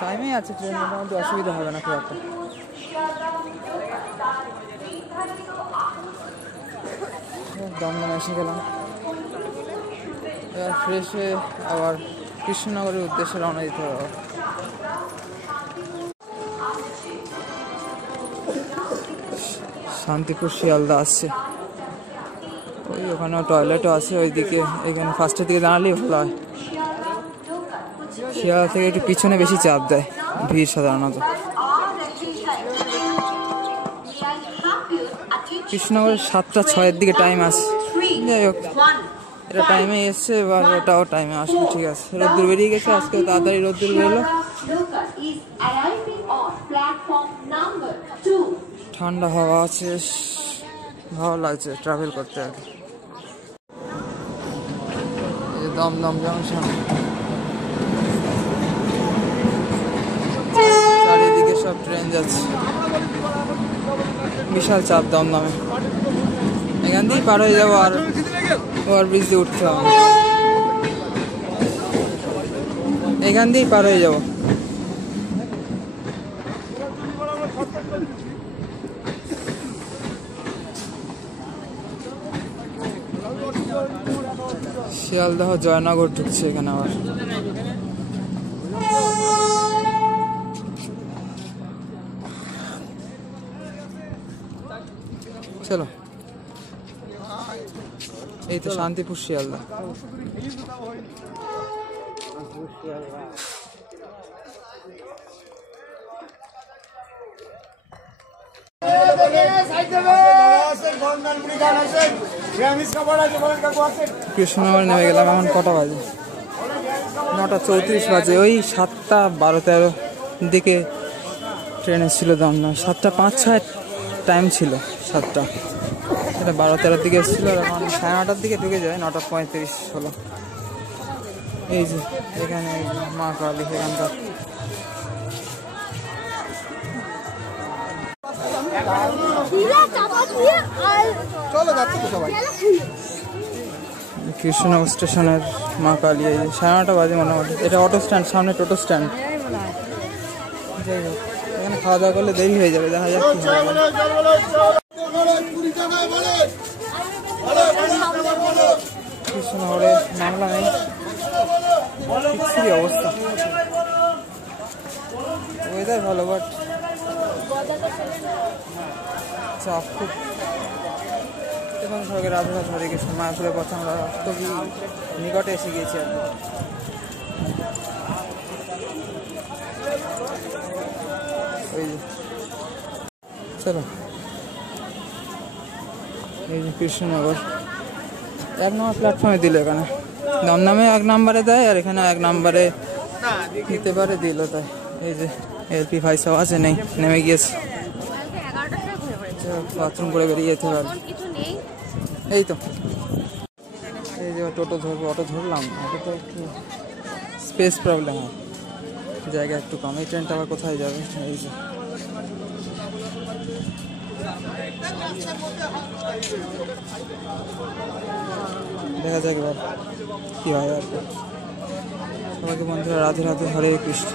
টাইমেই আছে, ট্রেনের মধ্যে অসুবিধা হবে না খুব একটা। দমদম এসে গেলাম, এবার ফ্রেশ হয়ে আবার কৃষ্ণনগরের উদ্দেশ্যে রওনা দিতে হবে। শান্তিপুর শিয়ালদা আসছে, ওই ওখানেও টয়লেটও আছে ওইদিকে। এখানে ফার্স্টের দিকে দাঁড়ালেই ভালো হয়, শিয়ালদা থেকে একটু পিছনে বেশি চাপ দেয় ভিড় সাধারণত। কৃষ্ণনগরের 7:06 দিকে টাইম আছে, যাই হোক এটা টাইমে এসছে, এবার ওটাও টাইমে আসবে। ঠিক আছে, রোদ্দুর বেরিয়ে গেছে, আজকে তাড়াতাড়ি রোদ্দুর বেরোলো, ঠান্ডা হাওয়া আছে, ভালো লাগছে ট্রাভেল করতে আর কি। দমদম জংশন, চারিদিকে সব ট্রেন যাচ্ছে, বিশাল চাপ দমদমে। এখান দিয়েই পার হয়ে যাবো, আর ওভারব্রিজ দিয়ে উঠতে হবে, এখান দিয়েই পার হয়ে যাবো। শিয়ালদহ জয়নগর ঢুকছে এখানে আবার। চলো, এই তো শান্তিপুর শিয়ালদা। কৃষ্ণনগর নেমে গেলাম, এখন কটা বাজে? 9:34 বাজে। ওই 7:12-13 দিকে ট্রেন এসেছিল দমদম, 7:05-06 টাইম ছিল, 7টা, এটা 12-13 দিকে এসেছিলো, আর এখন 9:30 দিকে ঢুকে যায়, 9:35 হলো। এই যে এখানে মা কালী, এখানকার কৃষ্ণনগর স্টেশনের মা কালী। এই যে 9:30 বাজে মোটামুটি। এটা অটো স্ট্যান্ড, সামনে টোটো স্ট্যান্ড। যাই হোক, এখানে খাওয়া দাওয়া করলে দেরি হয়ে যাবে, দেখা যাক কি হয়। কৃষ্ণনগরে নামলাম, এই অবস্থা, ওয়েদার ভালো, বাট চাপ খুব। এখন সবাইকে রাধুরাত হরে কৃষ্ণ, মায়াপুরের পথে আমরা খুবই নিকটে এসে গিয়েছি আর কি। ওই যে চলো, এই যে কৃষ্ণনগর 1 নম্বর প্ল্যাটফর্মে দিল। এখানে দমদমে 1 নম্বরে দেয়, আর এখানে 1 নম্বরে দিতে পারে, দিল তাই। এই যে এলপি ভাই সব আছে, নেই, নেমে গিয়েছে, বাথরুম করে বেরিয়ে যেতে পারে। এই তো, এই যে টোটো ধরবো, অটো ধরলাম, অটো তো একটু স্পেস প্রবলেম হয়, জায়গা একটু কম। এই ট্রেনটা আবার কোথায় যাবে? এই যে দেখা যাক এবার কি হয় আর কি। সবাইকে বন্ধুরা রাধে রাধে, হরে কৃষ্ণ।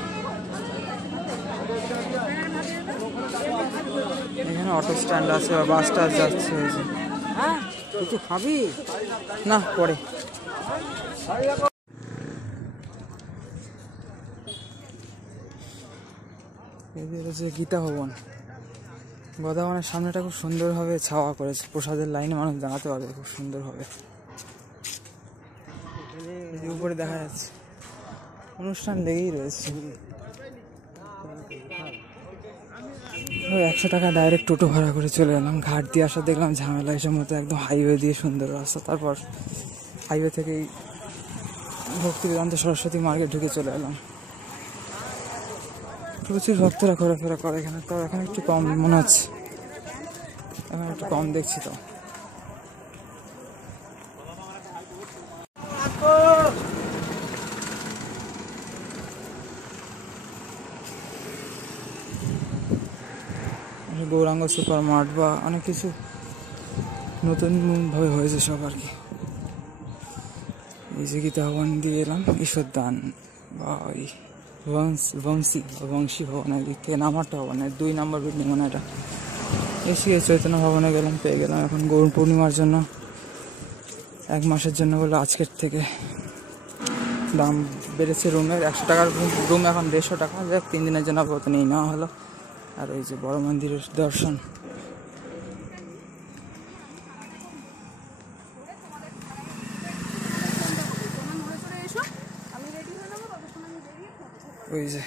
এখানে অটো স্ট্যান্ড আছে, বা বাস টাস যাচ্ছে। হয়েছে, কিছু খাবি না? পরে এদের হচ্ছে গীতা ভবন। গদাভবনের সামনেটা খুব সুন্দরভাবে ছাওয়া করেছে, প্রসাদের লাইনে মানুষ দাঁড়াতে পারবে খুব সুন্দরভাবে। উপরে দেখা যাচ্ছে অনুষ্ঠান লেগেই রয়েছে। 100 টাকা ডাইরেক্ট টোটো ভাড়া করে চলে এলাম। ঘাট দিয়ে আসা দেখলাম ঝামেলা, এসব মতো একদম হাইওয়ে দিয়ে সুন্দর রাস্তা। তারপর হাইওয়ে থেকেই ভক্তি বেদান্ত সরস্বতী মার্কেট ঢুকে চলে এলাম। প্রচুর ভক্তরা ঘোরাফেরা করে এখানে, তো এখানে একটু কম মনে হচ্ছে, এখানে একটু কম দেখছি। তো গৌরাঙ্গ সুপার মার্ট বা অনেক কিছু নতুন ভাবে হয়েছে সব আর কি। এই যে গীতা ভবন দিয়ে এলাম, ঈশ্বরদান বা ওই বংশী ভবনের দিক থেকে নামারটা ভবনের 2 নম্বর বিল্ডিং মানে এটা। এসে চৈতন্য ভবনে গেলাম, পেয়ে গেলাম। এখন গৌর পূর্ণিমার জন্য 1 মাসের জন্য বলে আজকের থেকে দাম বেড়েছে রুমের। 100 টাকার রুম এখন 150 টাকা। যাক 3 দিনের জন্য আপাতত নিয়ে নেওয়া হলো। আর এই যে বড় মন্দিরের দর্শন। ওই যে